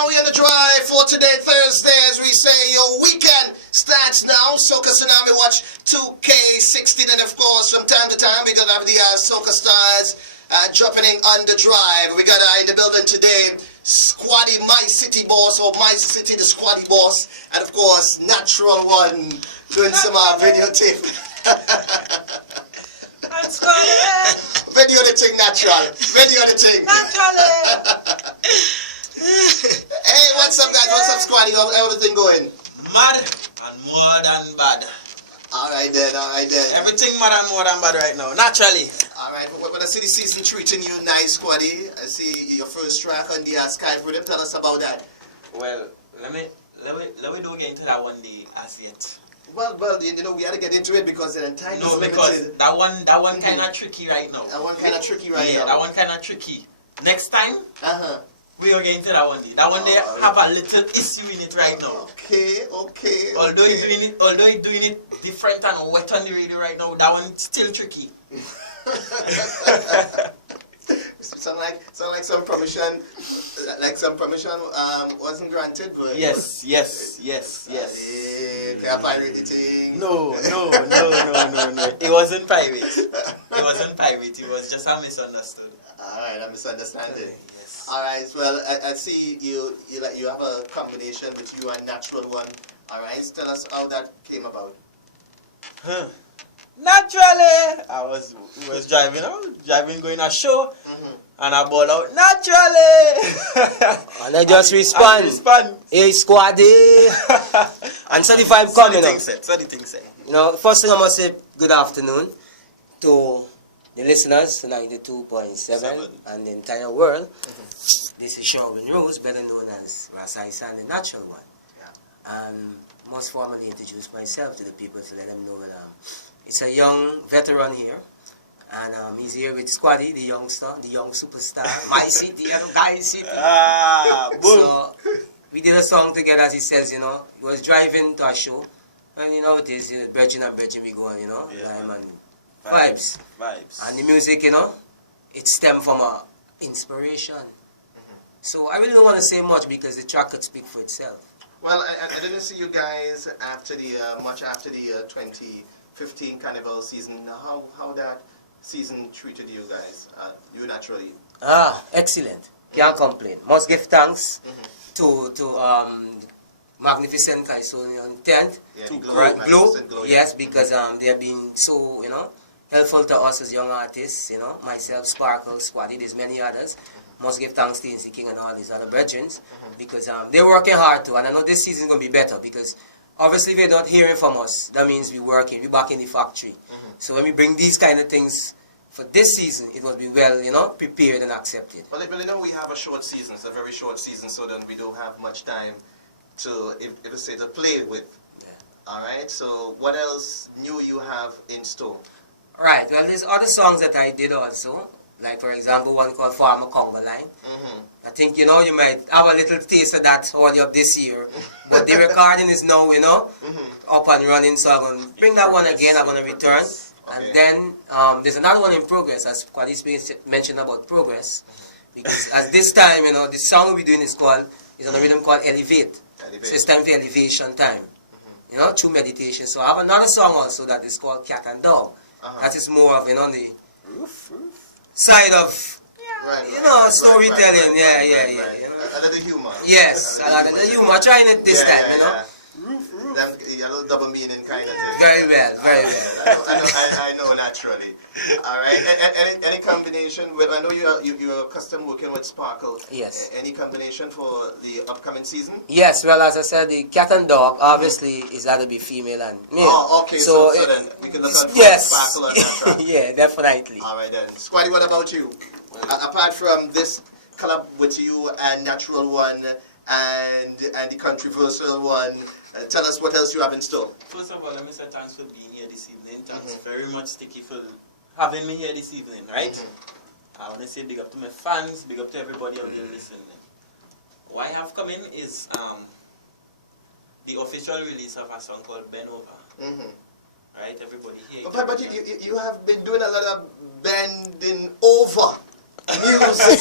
now we on the drive for today, Thursday, as we say, your weekend starts now. Soca Tsunami Watch 2K16, and of course, from time to time, we're going to have the Soca Stars dropping in on the drive. We got in the building today, Squaddy, my city boss, or my city, the Squaddy boss, and of course, Natural1 doing some videotape. I'm Squaddy. Video the thing, natural. Video the thing. Naturally. Hey, what's up, guys? What's up, Squaddy? How everything going? Mad and more than bad. Alright then, alright then. Everything mad and more than bad right now. Naturally. Alright, but I see the season treating you nice, Squaddy. I see your first track on the Skype rhythm. Tell us about that. Well, let me do get into that one day as yet. Well, you know, we had to get into it because the time is limited. Because that one kind of tricky right now. That one kind of tricky right now. Yeah, that one kind of tricky. Next time, we are getting to that one day. That one day have a little issue in it right now. Okay. Although you're doing it different and wet on the radio right now, that one still tricky. Sound like some permission, wasn't granted. But Yes. Can't pirate the thing. No. It wasn't pirate. It was just a misunderstood. Alright, a misunderstanding. Yes. Alright, well, I see you have a combination with you and Natural1. Alright, tell us how that came about. Naturally, I was driving going a show, and I ball out naturally. And I just respond. Hey, Squaddy. And 35 coming up. So the thing said. You know, first thing I must say, good afternoon to the listeners to 92.7 and the entire world. This is Sherwin Rose, better known as Rasai San, the Natural One. And must formally introduce myself to the people to let them know that it's a young veteran here. And he's here with Squaddy, the youngster, the young superstar. My city, guy city. Boom. So we did a song together, as he says, you know. He was driving to a show. And you know it is, Virgin we go on, you know. Yeah. And vibes. Vibes. And the music, you know, it stemmed from a inspiration. So I really don't want to say much because the track could speak for itself. Well, I didn't see you guys after the much after the 2015 Carnival season. How that season treated you guys? You naturally. Excellent. Can't complain. Must give thanks to Magnificent Kaisonian Tent. Glow. Yes, because they have been so, you know, helpful to us as young artists, you know, myself, Sparkle, Squaddy, there's many others. Must give thanks to Incy King and all these other brethren because they're working hard too, and I know this season is going to be better because obviously if you're not hearing from us, that means we're working, we're back in the factory. So when we bring these kind of things for this season, it must be well, you know, prepared and accepted. Well, you know, we have a short season, it's a very short season, so then we don't have much time to, if I say, to play with. Alright, so what else new you have in store? Right, well, there's other songs that I did also. Like, for example, one called Farmer Congo Line. I think, you know, you might have a little taste of that early up this year. But the recording is now, you know, up and running. So I'm going to bring that one again. I'm going to return. And then there's another one in progress, as Quadis mentioned about progress. Because at this time, you know, the song we're doing is on a rhythm called Elevate. So it's time for elevation time. You know, through meditation. So I have another song also that is called Cat and Dog. That is more of, you know, the side of, you know, storytelling, yeah. You know? A little humor. Yes, a little humor. Trying it this time, you know. A little double meaning kind of thing. Very well. I know naturally. All right. Any combination? Well, I know you're accustomed working with Sparkle. Yes. Any combination for the upcoming season? Yes. Well, as I said, the cat and dog obviously is either be female and male. Oh, okay. So then we can look out for Sparkle and Natural. Yeah, definitely. All right then. Squaddy, what about you? Apart from this collab with you and Natural1 and the controversial one, tell us what else you have in store. First of all, let me say thanks for being here this evening. Thanks very much, Sticky, for having me here this evening, right? I want to say big up to my fans, big up to everybody out there listening. What I have come in is the official release of a song called Ben Over. Right, everybody here. But you have been doing a lot of bending over. music.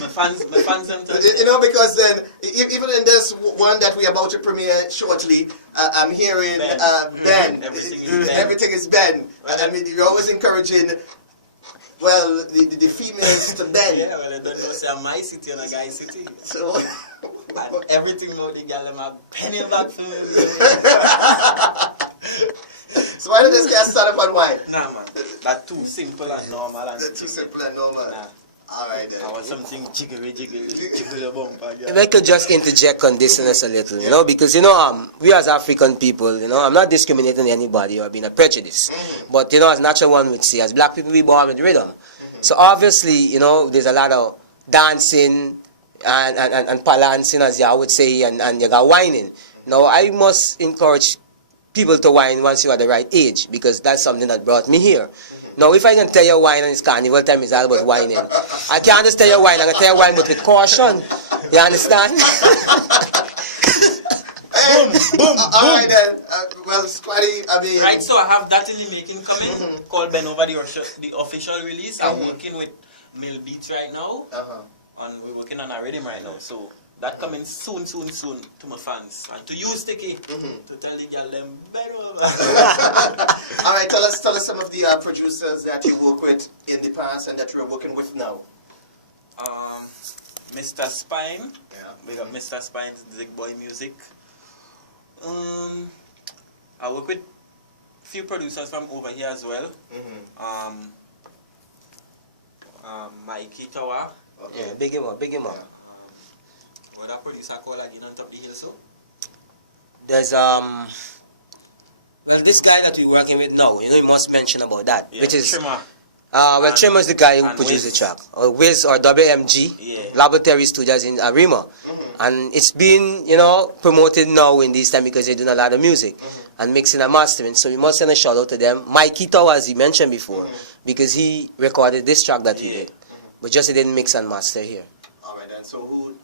My fans them too. You know, because then, even in this one that we're about to premiere shortly, I'm hearing Ben. Everything is Ben. I mean, you're always encouraging, well, the females to Ben. Yeah, well, I don't know, say I'm my city and a guy's city. So, And everything about the girl, I'm a penny back for me. so why don't this guy start up on wine? Nah, man. That's too simple and normal. And Too simple and normal. Nah. Alright then. I want something jiggle your bumper. If I could just interject on this a little, you know, because, you know, we as African people, you know, I'm not discriminating anybody or being a prejudice. But, you know, as Natural One would say, as black people, we born with rhythm. So obviously, you know, there's a lot of dancing and balancing, as you would say, and you got whining. Now, I must encourage people to whine once you're at the right age, because that's something that brought me here. Now, if I can tell you wine and it's carnival time, it's all about whining. I can't just tell you wine, I can tell you wine, but with caution. You understand? Boom. Alright then. Well, Squaddy, I mean... Right, so I have that in the making coming, called Ben Over the official release. I'm working with Mill Beats right now, and we're working on a rhythm right now. So that coming soon to my fans. And to you, Sticky, to tell the girl them Ben Over. Alright, tell us some of the producers that you work with in the past and that you're working with now. Mr. Spine. Yeah. We got Mr. Spine's Zig Boy Music. I work with few producers from over here as well. Mikey Tower. Okay. Yeah, big him up. What that producer called again on top of the hill, so? There's, well, this guy that we're working with now, you know, you must mention about that, Yeah, which is... Trimmer. Well, Trimmer is the guy who and produced Wiz. the track. Or Wiz or WMG, Yeah. Laboratory Studios in Arima. And it's been, you know, promoted now in this time because they're doing a lot of music and mixing and mastering. So we must send a shout out to them. Mikey Tower, as he mentioned before, because he recorded this track that we did. But just he didn't mix and master here. Alright then, so who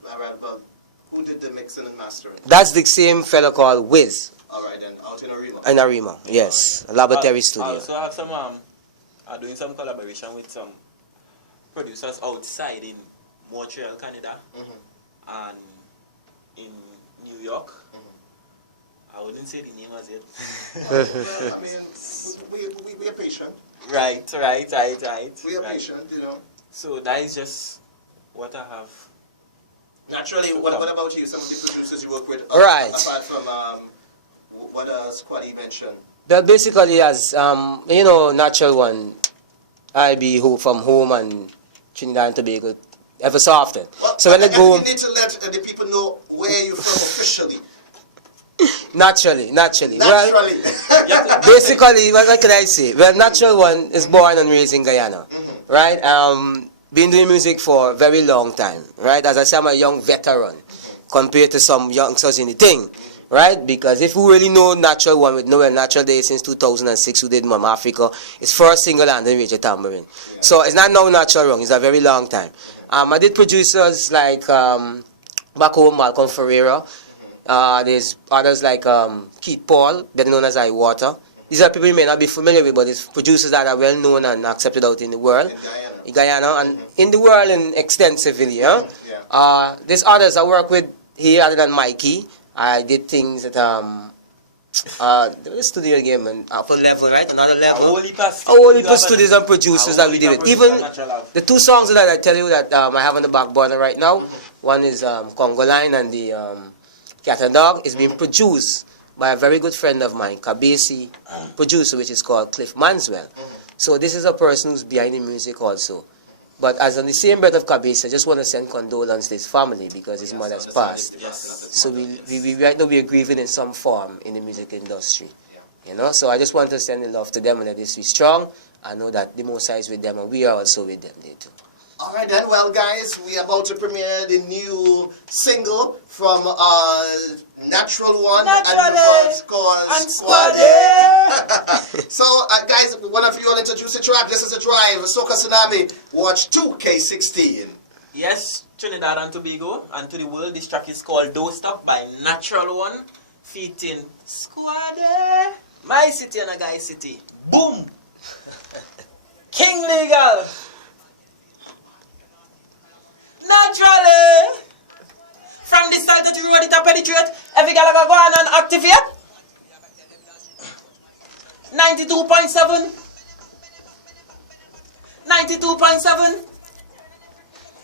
did the mixing and mastering? That's the same fellow called Wiz Alright then, out in Arima. in Arima, yes. Laboratory I Studio. also have some, doing some collaboration with some producers outside in Montreal, Canada, and in New York. I wouldn't say the name as yet. Well, I mean, we are patient. Right. We are patient, you know. So that is just what I have. Naturally, what about you? Some of the producers you work with? Right. Apart from what Squaddy mentioned. But basically, as you know, Natural One, I be from home and Trinidad and Tobago ever so often. Well, So when I go, you need to let the people know where you're from officially. naturally. Well, Naturally. basically, what can I say? Well, Natural One is born and raised in Guyana, right? Been doing music for a very long time, right? As I say, I'm a young veteran compared to some youngsters in the thing. Right? Because if we really know Natural One with Noel Natural Day since 2006, who did Mama Africa, it's first single and then Rachel Tambourine. So it's not now Natural Wrong, it's a very long time. I did producers like back home, Malcolm Ferreira. There's others like Keith Paul, better known as I Water. These are people you may not be familiar with, but it's producers that are well known and accepted out in the world. In Guyana and in the world and extensively. There's others I work with here other than Mikey. I did things at the studio game and upper level, right? Another level. Only studios and producers that we did with. Even the two songs that I tell you that I have on the back burner right now. One is Congo Line and the Cat and Dog is being produced by a very good friend of mine, Kabesi producer, which is called Cliff Manswell. So this is a person who's behind the music also. But as on the same breath of Kabesi, I just want to send condolence to his family because his mother's passed. So we right now we are grieving in some form in the music industry. You know, so I just want to send the love to them and let this be strong. I know that the Most High is with them and we are also with them there too. Alright then, well guys, we are about to premiere the new single from Natural1 and the one's called Squaddy. So guys, one of you all introduce the track. This is a drive, Soca Tsunami, watch 2K16. Yes, Trinidad and Tobago and to the world, this track is called Don't Stop by Natural1, featuring Squaddy. My city and a guy city. Boom! King Legal! Naturally. From the side that you road it a penetrate, every girl go on and activate. 92.7. 92.7.